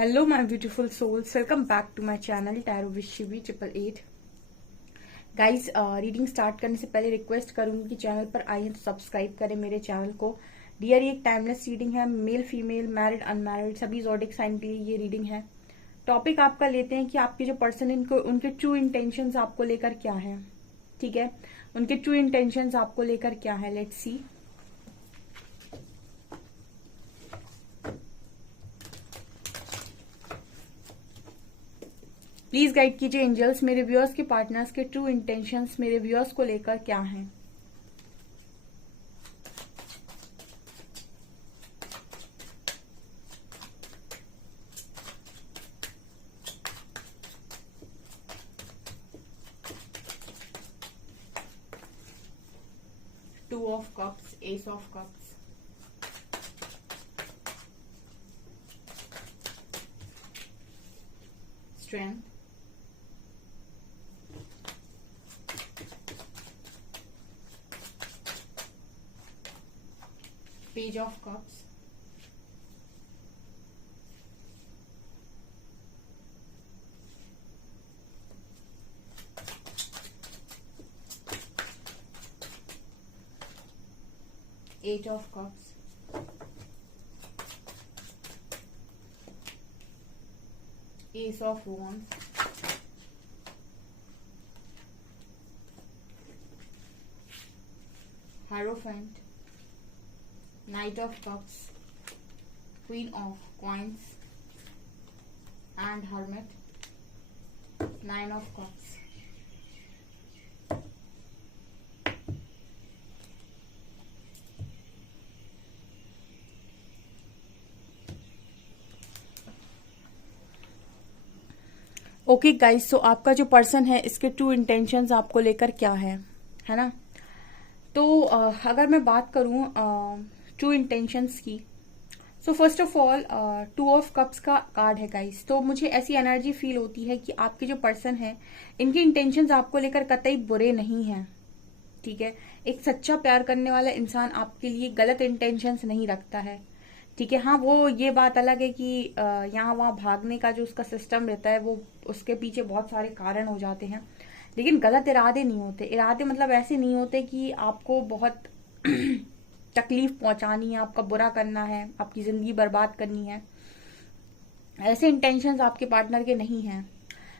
Hello my beautiful souls, welcome back to my channel Tarot with Shivi 888। Guys reading start करने से पहले request करूंगी कि channel पर आए हैं तो सब्सक्राइब करें मेरे चैनल को। डियर, ये एक टाइमलेस रीडिंग है, मेल फीमेल मैरिड अनमैरिड सभी ज़ोडिक साइन के लिए ये रीडिंग है। टॉपिक आपका लेते हैं कि आपके जो पर्सन इनको उनके ट्रू इंटेंशंस आपको लेकर क्या है। ठीक है, उनके ट्रू इंटेंशंस आपको लेकर क्या है, लेट्स सी। प्लीज गाइड कीजिए एंजल्स, मेरे व्यूअर्स के पार्टनर्स के ट्रू इंटेंशंस मेरे व्यूअर्स को लेकर क्या हैं। Two of cups, S of cups, strength, Page of Cups, Eight of Cups, Ace of Wands, Hierophant, Knight of Cups, Queen of Coins and Hermit, Nine of Cups, okay guys, so आपका जो person है इसके true intentions आपको लेकर क्या है ना। तो अगर मैं बात करूं ट्रू इंटेंशंस की, so first of all two of cups का कार्ड है गाइस। तो मुझे ऐसी एनर्जी फील होती है कि आपके जो पर्सन है इनके इंटेंशंस आपको लेकर कतई बुरे नहीं हैं। ठीक है, एक सच्चा प्यार करने वाला इंसान आपके लिए गलत इंटेंशंस नहीं रखता है। ठीक है, हाँ वो ये बात अलग है कि यहाँ वहाँ भागने का जो उसका सिस्टम रहता है वो उसके पीछे बहुत सारे कारण हो जाते हैं, लेकिन गलत इरादे नहीं होते। इरादे मतलब ऐसे नहीं होते कि आपको बहुत तकलीफ पहुंचानी है, आपका बुरा करना है, आपकी जिंदगी बर्बाद करनी है, ऐसे इंटेंशंस आपके पार्टनर के नहीं हैं।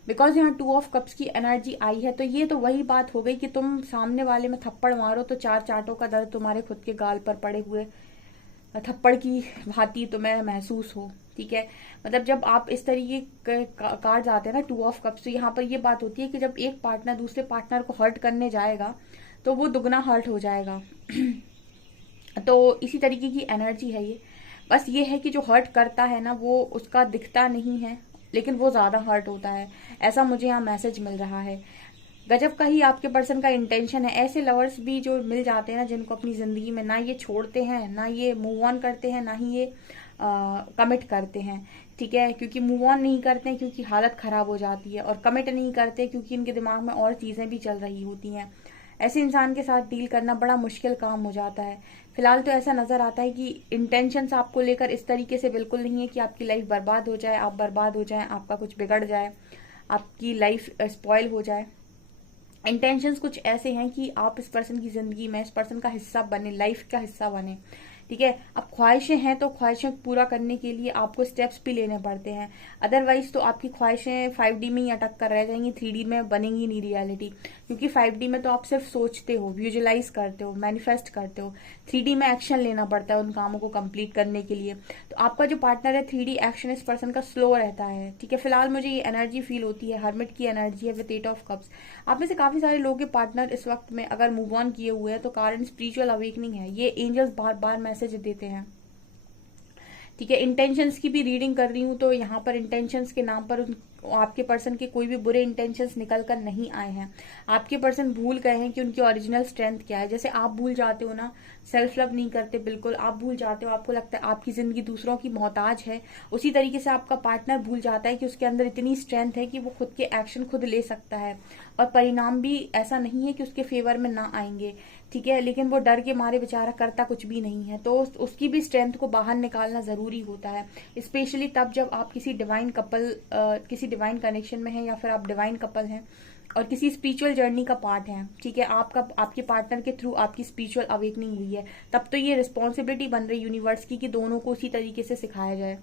बिकॉज यहाँ टू ऑफ कप्स की एनर्जी आई है, तो ये तो वही बात हो गई कि तुम सामने वाले में थप्पड़ मारो तो चार चाटों का दर्द तुम्हारे खुद के गाल पर पड़े हुए थप्पड़ की भांति तुम्हें महसूस हो। ठीक है, मतलब जब आप इस तरीके के कार्ड आते हैं ना टू ऑफ कप्स, तो यहाँ पर ये बात होती है कि जब एक पार्टनर दूसरे पार्टनर को हर्ट करने जाएगा तो वो दुगना हर्ट हो जाएगा। तो इसी तरीके की एनर्जी है ये। बस ये है कि जो हर्ट करता है ना वो उसका दिखता नहीं है, लेकिन वो ज्यादा हर्ट होता है, ऐसा मुझे यहाँ मैसेज मिल रहा है। गजब का ही आपके पर्सन का इंटेंशन है। ऐसे लवर्स भी जो मिल जाते हैं ना जिनको अपनी जिंदगी में ना ये छोड़ते हैं, ना ये मूव ऑन करते हैं, ना ही ये कमिट करते हैं। ठीक है, क्योंकि मूव ऑन नहीं करते हैं क्योंकि हालत खराब हो जाती है, और कमिट नहीं करते क्योंकि इनके दिमाग में और चीजें भी चल रही होती हैं। ऐसे इंसान के साथ डील करना बड़ा मुश्किल काम हो जाता है। फिलहाल तो ऐसा नजर आता है कि इंटेंशंस आपको लेकर इस तरीके से बिल्कुल नहीं है कि आपकी लाइफ बर्बाद हो जाए, आप बर्बाद हो जाए, आपका कुछ बिगड़ जाए, आपकी लाइफ स्पॉइल हो जाए। इंटेंशंस कुछ ऐसे हैं कि आप इस पर्सन की जिंदगी में इस पर्सन का हिस्सा बने, लाइफ का हिस्सा बने। ठीक है, अब ख्वाहिशें हैं तो ख्वाहिशें पूरा करने के लिए आपको स्टेप्स भी लेने पड़ते हैं, अदरवाइज तो आपकी ख्वाहिशें 5D में ही अटक कर रह जाएंगी, 3D में बनेंगी नहीं रियलिटी। क्योंकि 5D में तो आप सिर्फ सोचते हो, विजुअलाइज करते हो, मैनिफेस्ट करते हो, 3D में एक्शन लेना पड़ता है उन कामों को कंप्लीट करने के लिए। तो आपका जो पार्टनर है 3D एक्शन इस पर्सन का स्लो रहता है। ठीक है, फिलहाल मुझे ये एनर्जी फील होती है, हर्मिट की एनर्जी है विद 8 ऑफ कप्स। आप में से काफी सारे लोगों के पार्टनर इस वक्त में अगर मूव ऑन किए हुए हैं तो कारण स्पिरिचुअल अवेकनिंग है, ये एंजल्स बार बार मैसेज देते हैं। ठीक है, इंटेंशंस की भी रीडिंग कर रही हूँ तो यहाँ पर इंटेंशंस के नाम पर आपके पर्सन के कोई भी बुरे इंटेंशंस निकल कर नहीं आए हैं। आपके पर्सन भूल गए हैं कि उनकी ओरिजिनल स्ट्रेंथ क्या है। जैसे आप भूल जाते हो ना, सेल्फ लव नहीं करते बिल्कुल, आप भूल जाते हो, आपको लगता है आपकी जिंदगी दूसरों की मोहताज है, उसी तरीके से आपका पार्टनर भूल जाता है कि उसके अंदर इतनी स्ट्रेंथ है कि वो खुद के एक्शन खुद ले सकता है, और परिणाम भी ऐसा नहीं है कि उसके फेवर में ना आएंगे। ठीक है, लेकिन वो डर के मारे बेचारा करता कुछ भी नहीं है। तो उसकी भी स्ट्रेंथ को बाहर निकालना जरूरी होता है, स्पेशली तब जब आप किसी डिवाइन कपल, किसी डिवाइन कनेक्शन में हैं, या फिर आप डिवाइन कपल हैं और किसी स्पिरिचुअल जर्नी का पार्ट है। ठीक है, आपके पार्टनर के थ्रू आपकी स्पिरिचुअल अवेकनिंग हुई है, तब तो ये रिस्पॉन्सिबिलिटी बन रही यूनिवर्स की कि दोनों को उसी तरीके से सिखाया जाए।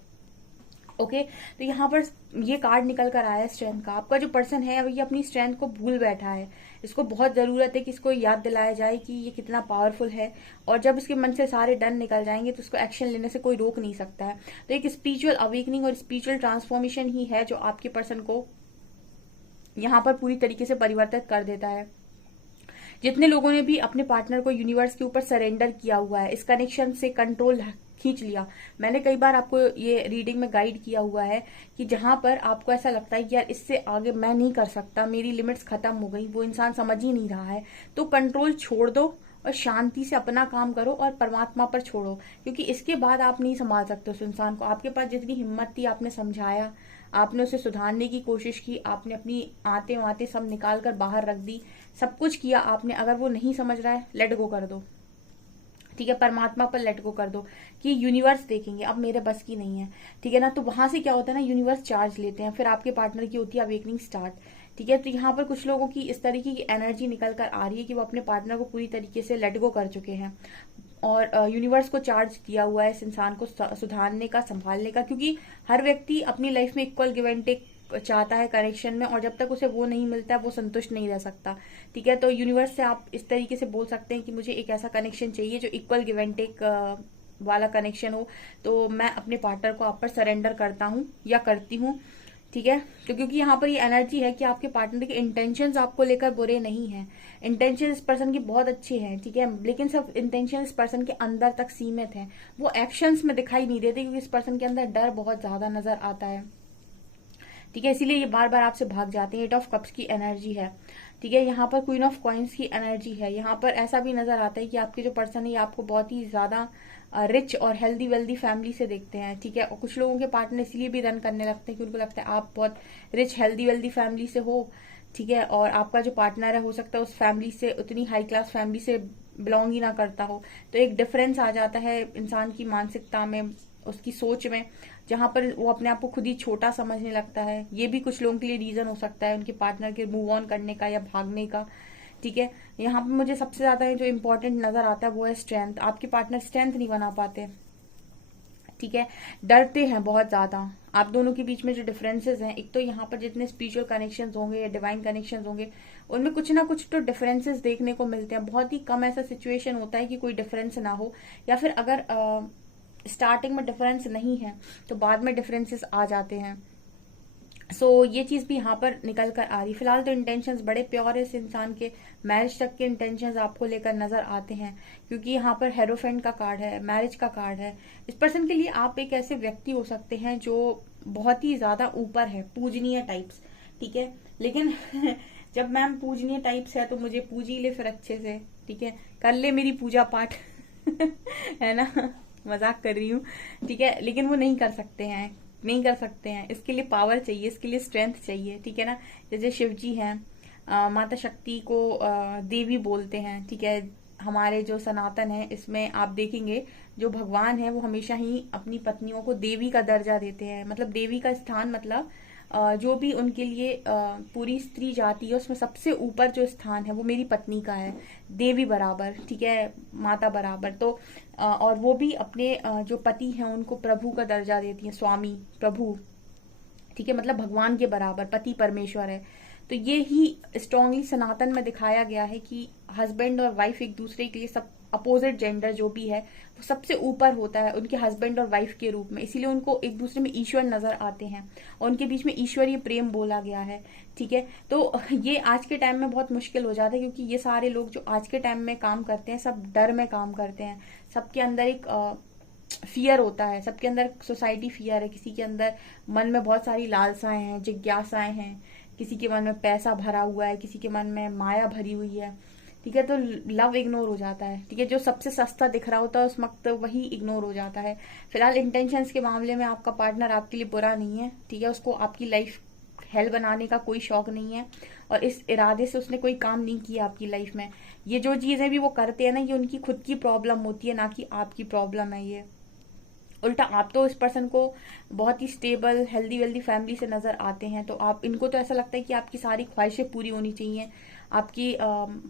ओके, तो यहाँ पर ये कार्ड निकल कर आया है स्ट्रेंथ का। आपका जो पर्सन है ये अपनी स्ट्रेंथ को भूल बैठा है। इसको बहुत जरूरत है कि इसको याद दिलाया जाए कि ये कितना पावरफुल है, और जब इसके मन से सारे डर निकल जाएंगे तो उसको एक्शन लेने से कोई रोक नहीं सकता है। तो एक स्पिरिचुअल अवेकनिंग और स्पिरिचुअल ट्रांसफॉर्मेशन ही है जो आपके पर्सन को यहाँ पर पूरी तरीके से परिवर्तित कर देता है। जितने लोगों ने भी अपने पार्टनर को यूनिवर्स के ऊपर सरेंडर किया हुआ है, इस कनेक्शन से कंट्रोल खींच लिया, मैंने कई बार आपको ये रीडिंग में गाइड किया हुआ है कि जहां पर आपको ऐसा लगता है कि यार इससे आगे मैं नहीं कर सकता, मेरी लिमिट्स खत्म हो गई, वो इंसान समझ ही नहीं रहा है, तो कंट्रोल छोड़ दो और शांति से अपना काम करो और परमात्मा पर छोड़ो, क्योंकि इसके बाद आप नहीं संभाल सकते उस इंसान को। आपके पास जितनी हिम्मत थी आपने समझाया, आपने उसे सुधारने की कोशिश की, आपने अपनी आते वाते सब निकाल कर बाहर रख दी, सब कुछ किया आपने। अगर वो नहीं समझ रहा है, लेट गो कर दो। ठीक है, परमात्मा पर लेट गो कर दो कि यूनिवर्स देखेंगे, अब मेरे बस की नहीं है। ठीक है ना, तो वहां से क्या होता है ना, यूनिवर्स चार्ज लेते हैं, फिर आपके पार्टनर की होती है अवेकनिंग स्टार्ट। ठीक है, तो यहाँ पर कुछ लोगों की इस तरीके की एनर्जी निकल कर आ रही है कि वो अपने पार्टनर को पूरी तरीके से लेट गो कर चुके हैं और यूनिवर्स को चार्ज किया हुआ है इस इंसान को सुधारने का, संभालने का, क्योंकि हर व्यक्ति अपनी लाइफ में इक्वल गिव एंड टेक चाहता है कनेक्शन में, और जब तक उसे वो नहीं मिलता है वो संतुष्ट नहीं रह सकता। ठीक है, तो यूनिवर्स से आप इस तरीके से बोल सकते हैं कि मुझे एक ऐसा कनेक्शन चाहिए जो इक्वल गिव एंड टेक वाला कनेक्शन हो, तो मैं अपने पार्टनर को आप पर सरेंडर करता हूँ या करती हूँ। ठीक है, तो क्योंकि यहाँ पर ये एनर्जी है कि आपके पार्टनर के इंटेंशंस आपको लेकर बुरे नहीं हैं, इंटेंशन इस पर्सन की बहुत अच्छी है। ठीक है, लेकिन सब इंटेंशन इस पर्सन के अंदर तक सीमित है, वो एक्शंस में दिखाई नहीं देते, क्योंकि इस पर्सन के अंदर डर बहुत ज्यादा नजर आता है। ठीक है, इसीलिए ये बार बार आपसे भाग जाते हैं। 8 ऑफ कप्स की एनर्जी है। ठीक है, यहाँ पर क्वीन ऑफ कॉइन्स की एनर्जी है। यहाँ पर ऐसा भी नजर आता है कि आपके जो पर्सन है ये आपको बहुत ही ज्यादा रिच और हेल्दी वेल्दी फैमिली से देखते हैं। ठीक है, और कुछ लोगों के पार्टनर इसलिए भी रन करने लगते हैं कि उनको लगता है आप बहुत रिच हेल्दी वेल्दी फैमिली से हो। ठीक है, और आपका जो पार्टनर है हो सकता है उस फैमिली से, उतनी हाई क्लास फैमिली से बिलोंग ही ना करता हो। तो एक डिफरेंस आ जाता है इंसान की मानसिकता में, उसकी सोच में, जहां पर वो अपने आप को खुद ही छोटा समझने लगता है। ये भी कुछ लोगों के लिए रीजन हो सकता है उनके पार्टनर के मूव ऑन करने का या भागने का। ठीक है, यहाँ पर मुझे सबसे ज्यादा जो इम्पोर्टेंट नजर आता है वो है स्ट्रेंथ। आपके पार्टनर स्ट्रेंथ नहीं बना पाते। ठीक है, डरते हैं बहुत ज्यादा। आप दोनों के बीच में जो डिफरेंसेस हैं, एक तो यहाँ पर जितने स्पिरिचुअल कनेक्शंस होंगे या डिवाइन कनेक्शंस होंगे, उनमें कुछ ना कुछ तो डिफरेंसेस देखने को मिलते हैं। बहुत ही कम ऐसा सिचुएशन होता है कि कोई डिफरेंस ना हो, या फिर अगर स्टार्टिंग में डिफरेंस नहीं है तो बाद में डिफरेंसेस आ जाते हैं। ये चीज भी यहाँ पर निकल कर आ रही। फिलहाल तो इंटेंशंस बड़े प्योर है इस इंसान के, मैरिज तक के इंटेंशंस आपको लेकर नजर आते हैं, क्योंकि यहाँ पर हेरोफेंट का कार्ड है, मैरिज का कार्ड है। इस पर्सन के लिए आप एक ऐसे व्यक्ति हो सकते हैं जो बहुत ही ज्यादा ऊपर है, पूजनीय टाइप्स। ठीक है, लेकिन जब मैम पूजनीय टाइप्स है तो मुझे पूजी ले फिर अच्छे से। ठीक है, कर ले मेरी पूजा पाठ है ना, मजाक कर रही हूँ। ठीक है, लेकिन वो नहीं कर सकते हैं, नहीं कर सकते हैं। इसके लिए पावर चाहिए, इसके लिए स्ट्रेंथ चाहिए। ठीक है ना, जैसे शिव जी हैं, माता शक्ति को देवी बोलते हैं। ठीक है, हमारे जो सनातन है इसमें आप देखेंगे जो भगवान है वो हमेशा ही अपनी पत्नियों को देवी का दर्जा देते हैं। मतलब देवी का स्थान, मतलब जो भी उनके लिए पूरी स्त्री जाति है उसमें सबसे ऊपर जो स्थान है वो मेरी पत्नी का है, देवी बराबर। ठीक है, माता बराबर। तो और वो भी अपने जो पति हैं उनको प्रभु का दर्जा देती हैं, स्वामी, प्रभु। ठीक है, मतलब भगवान के बराबर पति परमेश्वर है। तो ये ही स्ट्रांगली सनातन में दिखाया गया है कि हस्बैंड और वाइफ एक दूसरे के लिए, सब अपोजिट जेंडर जो भी है वो सबसे ऊपर होता है उनके हस्बैंड और वाइफ के रूप में, इसीलिए उनको एक दूसरे में ईश्वर नजर आते हैं और उनके बीच में ईश्वरीय प्रेम बोला गया है। ठीक है, तो ये आज के टाइम में बहुत मुश्किल हो जाता है, क्योंकि ये सारे लोग जो आज के टाइम में काम करते हैं सब डर में काम करते हैं। सबके अंदर एक फियर होता है, सबके अंदर सोसाइटी फियर है, किसी के अंदर मन में बहुत सारी लालसाएं हैं, जिज्ञासाएं हैं, किसी के मन में पैसा भरा हुआ है, किसी के मन में माया भरी हुई है। ठीक है, तो लव इग्नोर हो जाता है। ठीक है, जो सबसे सस्ता दिख रहा होता है उस वक्त वही इग्नोर हो जाता है। फिलहाल इंटेंशंस के मामले में आपका पार्टनर आपके लिए बुरा नहीं है। ठीक है, उसको आपकी लाइफ हेल बनाने का कोई शौक नहीं है, और इस इरादे से उसने कोई काम नहीं किया आपकी लाइफ में। ये जो चीजें भी वो करते हैं ना, ये उनकी खुद की प्रॉब्लम होती है, ना कि आपकी प्रॉब्लम है ये। उल्टा आप तो इस पर्सन को बहुत ही स्टेबल हेल्दी वेल्दी फैमिली से नजर आते हैं, तो आप इनको तो ऐसा लगता है कि आपकी सारी ख्वाहिशें पूरी होनी चाहिए, आपकी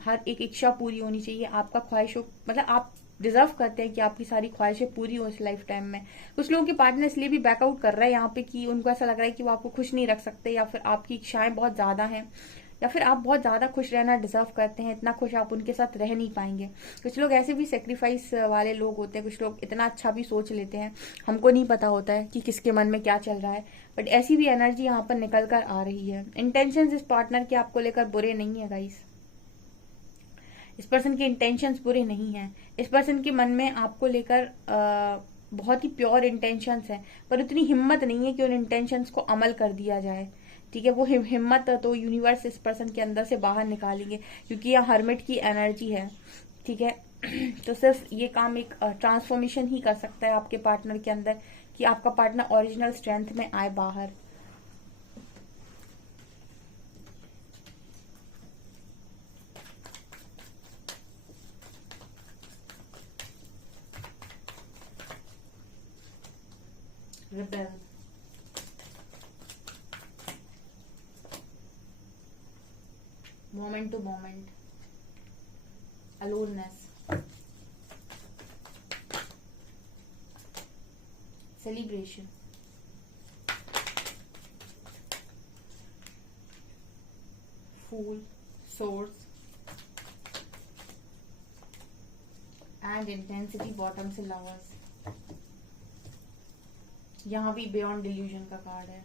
हर एक इच्छा पूरी होनी चाहिए, आपका ख्वाहिशों मतलब आप डिजर्व करते हैं कि आपकी सारी ख्वाहिशें पूरी हो इस लाइफ टाइम में। कुछ लोगों के पार्टनर इसलिए भी बैकआउट कर रहा है यहाँ पे कि उनको ऐसा लग रहा है कि वो आपको खुश नहीं रख सकते, या फिर आपकी इच्छाएं बहुत ज्यादा हैं, या फिर आप बहुत ज्यादा खुश रहना डिजर्व करते हैं, इतना खुश आप उनके साथ रह नहीं पाएंगे। कुछ लोग ऐसे भी सेक्रीफाइस वाले लोग होते हैं, कुछ लोग इतना अच्छा भी सोच लेते हैं, हमको नहीं पता होता है कि किसके मन में क्या चल रहा है, बट ऐसी भी एनर्जी यहाँ पर निकल कर आ रही है। इंटेंशन इस पार्टनर के आपको लेकर बुरे नहीं है गाइस, इस पर्सन के इंटेंशंस बुरे नहीं हैं। इस पर्सन के मन में आपको लेकर बहुत ही प्योर इंटेंशंस है, पर उतनी हिम्मत नहीं है कि उन इंटेंशंस को अमल कर दिया जाए। ठीक है, वो हिम्मत तो यूनिवर्स इस पर्सन के अंदर से बाहर निकालेंगे, क्योंकि यह हर्मिट की एनर्जी है। ठीक है, तो सिर्फ ये काम एक ट्रांसफॉर्मेशन ही कर सकता है आपके पार्टनर के अंदर, कि आपका पार्टनर ओरिजिनल स्ट्रेंथ में आए बाहर। Rebel, moment to moment, aloneness, celebration, fool, source and intensity bottom से लवर्स। यहां भी बियॉन्ड डिल्यूजन का कार्ड है।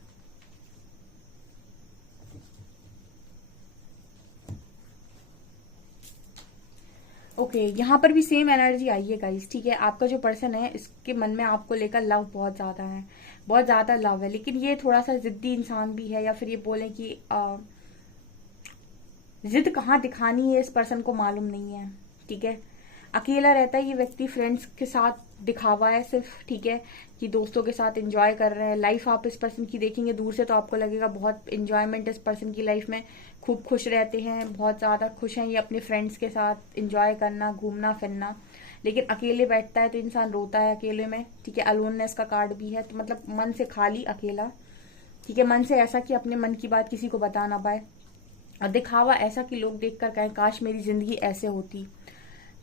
ओके, यहाँ पर भी सेम एनर्जी आई है गाइस। ठीक है, आपका जो पर्सन है इसके मन में आपको लेकर लव बहुत ज्यादा है, बहुत ज्यादा लव है, लेकिन ये थोड़ा सा जिद्दी इंसान भी है, या फिर ये बोले कि जिद कहाँ दिखानी है इस पर्सन को मालूम नहीं है। ठीक है, अकेला रहता है ये व्यक्ति, फ्रेंड्स के साथ दिखावा है सिर्फ। ठीक है, कि दोस्तों के साथ एंजॉय कर रहे हैं लाइफ। आप इस पर्सन की देखेंगे दूर से तो आपको लगेगा बहुत एंजॉयमेंट इस पर्सन की लाइफ में, खूब खुश रहते हैं, बहुत ज्यादा खुश हैं ये अपने फ्रेंड्स के साथ एंजॉय करना, घूमना फिरना। लेकिन अकेले बैठता है तो इंसान रोता है अकेले में। ठीक है, अलोननेस का कार्ड भी है, तो मतलब मन से खाली, अकेला। ठीक है, मन से ऐसा कि अपने मन की बात किसी को बता ना पाए, और दिखावा ऐसा कि लोग देखकर कहें काश मेरी जिंदगी ऐसे होती।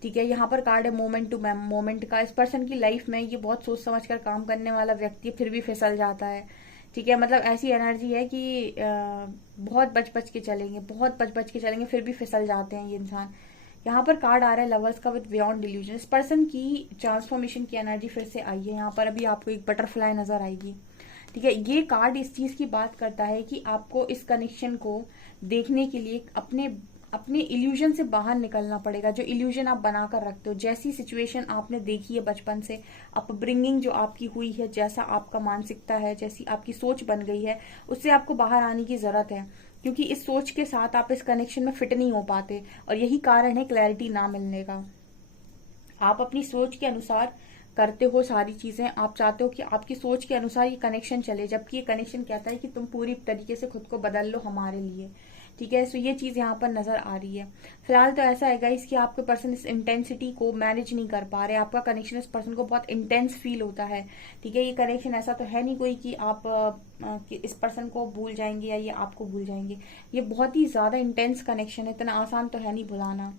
ठीक है, यहाँ पर कार्ड है मोमेंट टू मोमेंट का। इस पर्सन की लाइफ में ये बहुत सोच समझ कर काम करने वाला व्यक्ति फिर भी फिसल जाता है। ठीक है, मतलब ऐसी एनर्जी है कि बहुत बच बच के चलेंगे, बहुत बच बच के चलेंगे, फिर भी फिसल जाते हैं ये इंसान। यहाँ पर कार्ड आ रहा है लवर्स का विद बियॉन्ड डिल्यूजन। इस पर्सन की ट्रांसफॉर्मेशन की एनर्जी फिर से आई है। यहाँ पर अभी आपको एक बटरफ्लाई नजर आएगी। ठीक है, ये कार्ड इस चीज की बात करता है कि आपको इस कनेक्शन को देखने के लिए अपने इल्यूजन से बाहर निकलना पड़ेगा, जो इल्यूजन आप बनाकर रखते हो, जैसी सिचुएशन आपने देखी है बचपन से, अपब्रिंगिंग जो आपकी हुई है, जैसा आपका मानसिकता है, जैसी आपकी सोच बन गई है, उससे आपको बाहर आने की जरूरत है, क्योंकि इस सोच के साथ आप इस कनेक्शन में फिट नहीं हो पाते, और यही कारण है क्लैरिटी ना मिलने का। आप अपनी सोच के अनुसार करते हो सारी चीजें, आप चाहते हो कि आपकी सोच के अनुसार ये कनेक्शन चले, जबकि ये कनेक्शन कहता है कि तुम पूरी तरीके से खुद को बदल लो हमारे लिए। ठीक है, सो ये चीज यहाँ पर नजर आ रही है। फिलहाल तो ऐसा है गाइस कि आपके पर्सन इस इंटेंसिटी को मैनेज नहीं कर पा रहे, आपका कनेक्शन इस पर्सन को बहुत इंटेंस फील होता है। ठीक है, ये कनेक्शन ऐसा तो है नहीं कोई कि आप कि इस पर्सन को भूल जाएंगे या ये आपको भूल जाएंगे। ये बहुत ही ज्यादा इंटेंस कनेक्शन है, इतना आसान तो है नहीं भुलाना।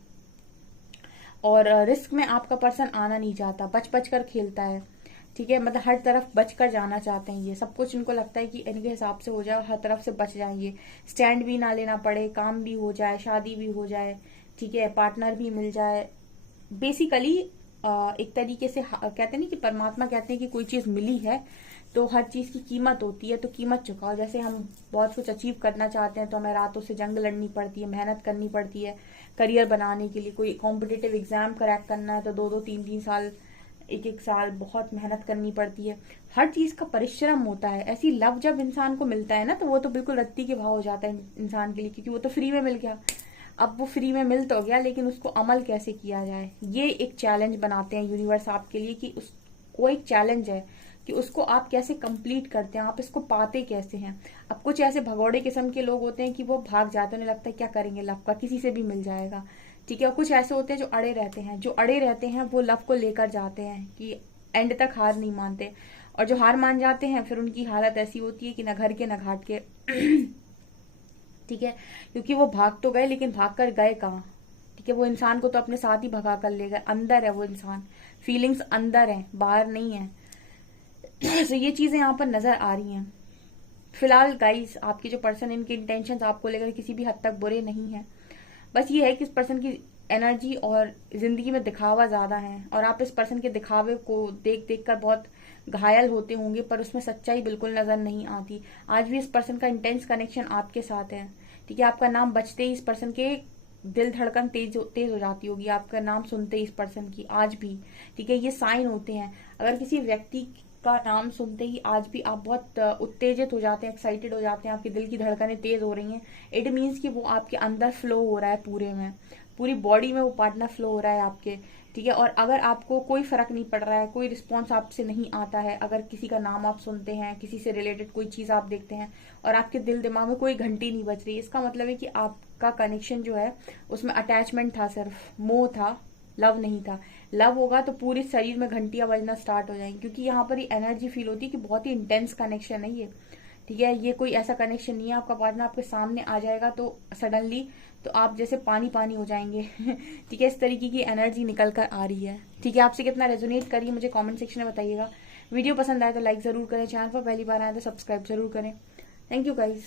और रिस्क में आपका पर्सन आना नहीं चाहता, बच बच कर खेलता है। ठीक है, मतलब हर तरफ बचकर जाना चाहते हैं, ये सब कुछ इनको लगता है कि इनके हिसाब से हो जाए, हर तरफ से बच जाएंगे, स्टैंड भी ना लेना पड़े, काम भी हो जाए, शादी भी हो जाए। ठीक है, पार्टनर भी मिल जाए। बेसिकली एक तरीके से कहते नहीं कि परमात्मा कहते हैं कि कोई चीज मिली है तो हर चीज की कीमत होती है, तो कीमत चुकाओ। जैसे हम बहुत कुछ अचीव करना चाहते हैं तो हमें रातों से जंग लड़नी पड़ती है, मेहनत करनी पड़ती है करियर बनाने के लिए। कोई कॉम्पिटिटिव एग्जाम क्रैक करना है तो 2-2 3-3 साल, 1-1 साल बहुत मेहनत करनी पड़ती है। हर चीज का परिश्रम होता है। ऐसी लव जब इंसान को मिलता है ना, तो वो तो बिल्कुल रत्ती के भाव हो जाता है इंसान के लिए, क्योंकि वो तो फ्री में मिल गया। अब वो फ्री में मिल तो गया, लेकिन उसको अमल कैसे किया जाए, ये एक चैलेंज बनाते हैं यूनिवर्स आपके लिए, कि उसको एक चैलेंज है कि कि उसको आप कैसे कंप्लीट करते हैं, आप इसको पाते कैसे हैं। अब कुछ ऐसे भगौड़े किस्म के लोग होते हैं कि वो भाग जाते हैं, उन्हें लगता है क्या करेंगे लव का, किसी से भी मिल जाएगा, ठीक है। और कुछ ऐसे होते हैं जो अड़े रहते हैं, जो अड़े रहते हैं वो लव को लेकर जाते हैं कि एंड तक हार नहीं मानते। और जो हार मान जाते हैं फिर उनकी हालत ऐसी होती है कि न घर के न घाट के ठीक है, क्योंकि वो भाग तो गए लेकिन भाग कर गए कहाँ, ठीक है। वो इंसान को तो अपने साथ ही भगा कर ले गए, अंदर है वो इंसान, फीलिंग्स अंदर है, बाहर नहीं है। तो ये चीजें यहाँ पर नजर आ रही हैं। फिलहाल गाइस आपके जो पर्सन, इनके इंटेंशंस आपको लेकर किसी भी हद तक बुरे नहीं है, बस ये है कि इस पर्सन की एनर्जी और जिंदगी में दिखावा ज्यादा है, और आप इस पर्सन के दिखावे को देख देख कर बहुत घायल होते होंगे, पर उसमें सच्चाई बिल्कुल नजर नहीं आती। आज भी इस पर्सन का इंटेंस कनेक्शन आपके साथ है, ठीक है। आपका नाम बचते ही इस पर्सन के दिल धड़कन तेज हो जाती होगी, आपका नाम सुनते ही इस पर्सन की, आज भी, ठीक है। ये साइन होते हैं, अगर किसी व्यक्ति का नाम सुनते ही आज भी आप बहुत उत्तेजित हो जाते हैं, एक्साइटेड हो जाते हैं, आपके दिल की धड़कनें तेज हो रही हैं, इट मीन्स कि वो आपके अंदर फ्लो हो रहा है, पूरे में, पूरी बॉडी में वो पार्टनर फ्लो हो रहा है आपके, ठीक है। और अगर आपको कोई फर्क नहीं पड़ रहा है, कोई रिस्पॉन्स आपसे नहीं आता है, अगर किसी का नाम आप सुनते हैं, किसी से रिलेटेड कोई चीज आप देखते हैं और आपके दिल दिमाग में कोई घंटी नहीं बज रही, इसका मतलब है कि आपका कनेक्शन जो है उसमें अटैचमेंट था, सिर्फ मोह था, लव नहीं था। लव होगा तो पूरे शरीर में घंटियां बजना स्टार्ट हो जाएंगी, क्योंकि यहाँ पर ये एनर्जी फील होती है कि बहुत ही इंटेंस कनेक्शन है ये, ठीक है। ये कोई ऐसा कनेक्शन नहीं है आपका पार्टनर आपके सामने आ जाएगा तो सडनली तो आप जैसे पानी पानी हो जाएंगे ठीक है, इस तरीके की एनर्जी निकल कर आ रही है, ठीक है। आपसे कितना रेजोनेट करिए मुझे कमेंट सेक्शन में बताइएगा। वीडियो पसंद आए तो लाइक जरूर करें, चैनल पर पहली बार आए तो सब्सक्राइब जरूर करें। Thank you guys.